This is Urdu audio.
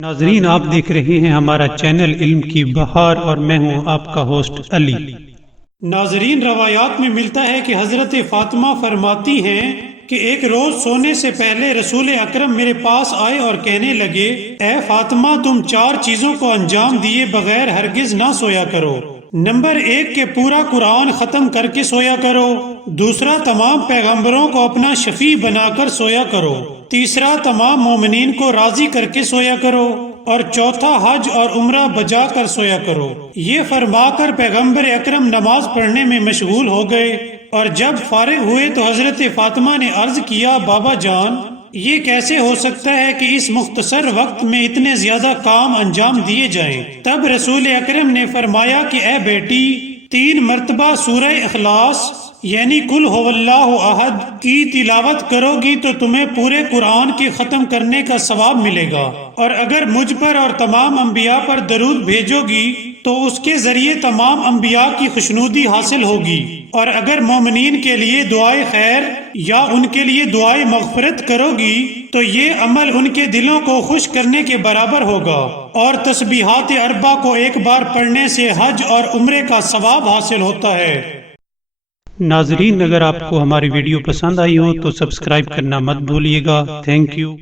ناظرین، آپ دیکھ رہے ہیں ہمارا چینل علم کی بہار اور میں ہوں آپ کا ہوسٹ علی۔ ناظرین، روایات میں ملتا ہے کہ حضرت فاطمہ فرماتی ہیں کہ ایک روز سونے سے پہلے رسول اکرم میرے پاس آئے اور کہنے لگے، اے فاطمہ، تم 4 چیزوں کو انجام دیے بغیر ہرگز نہ سویا کرو۔ نمبر 1 کہ پورا قرآن ختم کر کے سویا کرو۔ دوسرا، تمام پیغمبروں کو اپنا شفیع بنا کر سویا کرو۔ تیسرا، تمام مومنین کو راضی کر کے سویا کرو۔ اور چوتھا، حج اور عمرہ بجا کر سویا کرو۔ یہ فرما کر پیغمبر اکرم نماز پڑھنے میں مشغول ہو گئے، اور جب فارغ ہوئے تو حضرت فاطمہ نے عرض کیا، بابا جان، یہ کیسے ہو سکتا ہے کہ اس مختصر وقت میں اتنے زیادہ کام انجام دیے جائیں؟ تب رسول اکرم نے فرمایا کہ اے بیٹی، 3 مرتبہ سورہ اخلاص یعنی قل هو اللہ احد کی تلاوت کرو گی تو تمہیں پورے قرآن کے ختم کرنے کا ثواب ملے گا، اور اگر مجھ پر اور تمام انبیاء پر درود بھیجو گی تو اس کے ذریعے تمام انبیاء کی خوشنودی حاصل ہوگی، اور اگر مومنین کے لیے دعائے خیر یا ان کے لیے دعائے مغفرت کرو گی تو یہ عمل ان کے دلوں کو خوش کرنے کے برابر ہوگا، اور تسبیحات 4 کو ایک بار پڑھنے سے حج اور عمرے کا ثواب حاصل ہوتا ہے۔ ناظرین، اگر آپ کو ہماری ویڈیو پسند آئی ہو تو سبسکرائب کرنا مت بھولیے گا۔ Thank you.